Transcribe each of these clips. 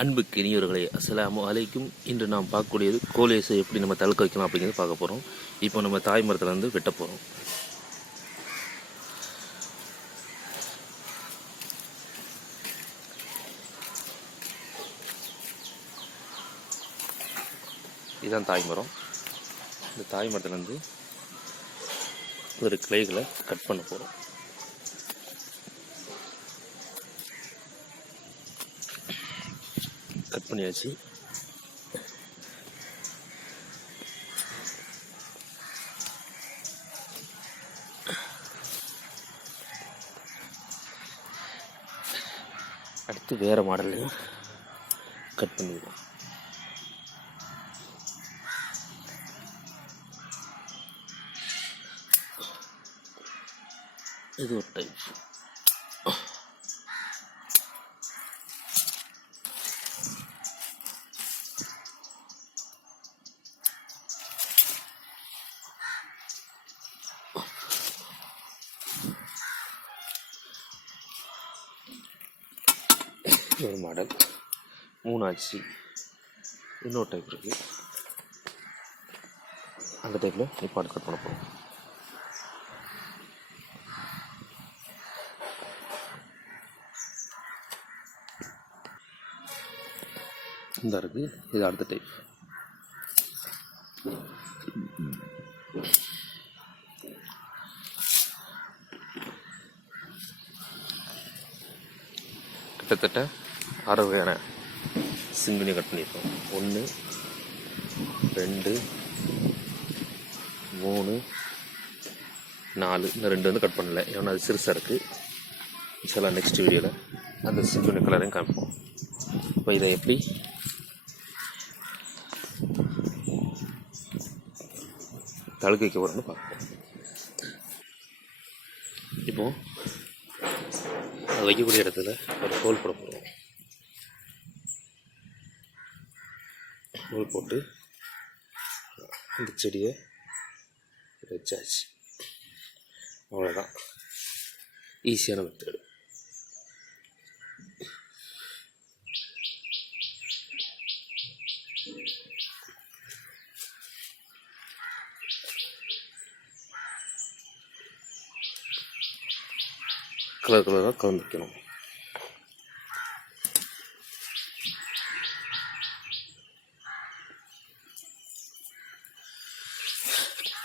அன்புக்கு இனியவர்களே அஸ்ஸலாமு அலைக்கும். இன்று நாம் பார்க்கக்கூடியது கோலேசை எப்படி நம்ம தழுக்க வைக்கலாம் அப்படிங்கிறது பார்க்க போகிறோம் இப்போ நம்ம தாய் மரத்துல வெட்ட போகிறோம் இதுதான் தாய் மரம். இந்த தாய் மரத்துலேருந்து ஒரு கிளைகளை கட் பண்ண போகிறோம் கட் பண்ணியாச்சு அடுத்து வேறு மாடல்லையும் கட் பண்ணிடுவோம் இது ஒரு டைப் ஒரு மாடல். மூணாச்சு. இன்னொரு டைப் இருக்குது அந்த டைப்பில் நிப்பாடு கட் பண்ண போகிறோம் இந்த இருக்குது இது அடுத்த டைப் கிட்டத்தட்ட ஆறு வகையான சிம்பினி கட் பண்ணியிருக்கோம் ஒன்று ரெண்டு மூணு நாலு. இந்த ரெண்டு வந்து கட் பண்ணல. ஏன்னா அது சிறுசாக இருக்குது இன்ஷால்லா நெக்ஸ்ட் வீடியோவில் அந்த சிம்பினி கலரையும் காமிப்போம். இப்போ இதை எப்படி? தழுக்கு வைக்க போகிறோம்னு பார்ப்போம். இப்போது அது வைக்கக்கூடிய இடத்துல ஒரு ஹோல் போட போகிறோம் நூல் போட்டு இந்த செடியை வச்சாச்சு. அவ்வளோதான் ஈஸியான மெத்தடு. கலர் கலராக கலந்துக்கணும்.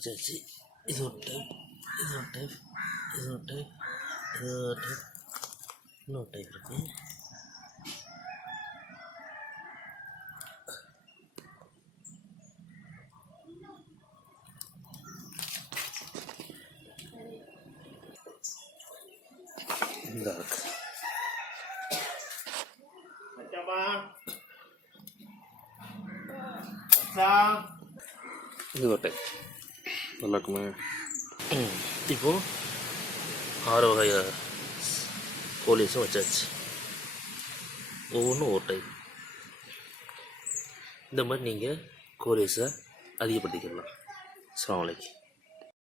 வைக்கணும் வச்சாச்சு இது ஒரு டைப் இது ஒரு டைப் இது ஒரு டைப் நல்லா இருக்குமே. ம். இப்போ ஆறு வகை கோழிஸும் வச்சாச்சு. ஒவ்வொன்றும் ஒரு டைப் இந்த மாதிரி நீங்கள் கோழிஸை அதிகப்படுத்திக்கலாம். சலாம் வலைக்கு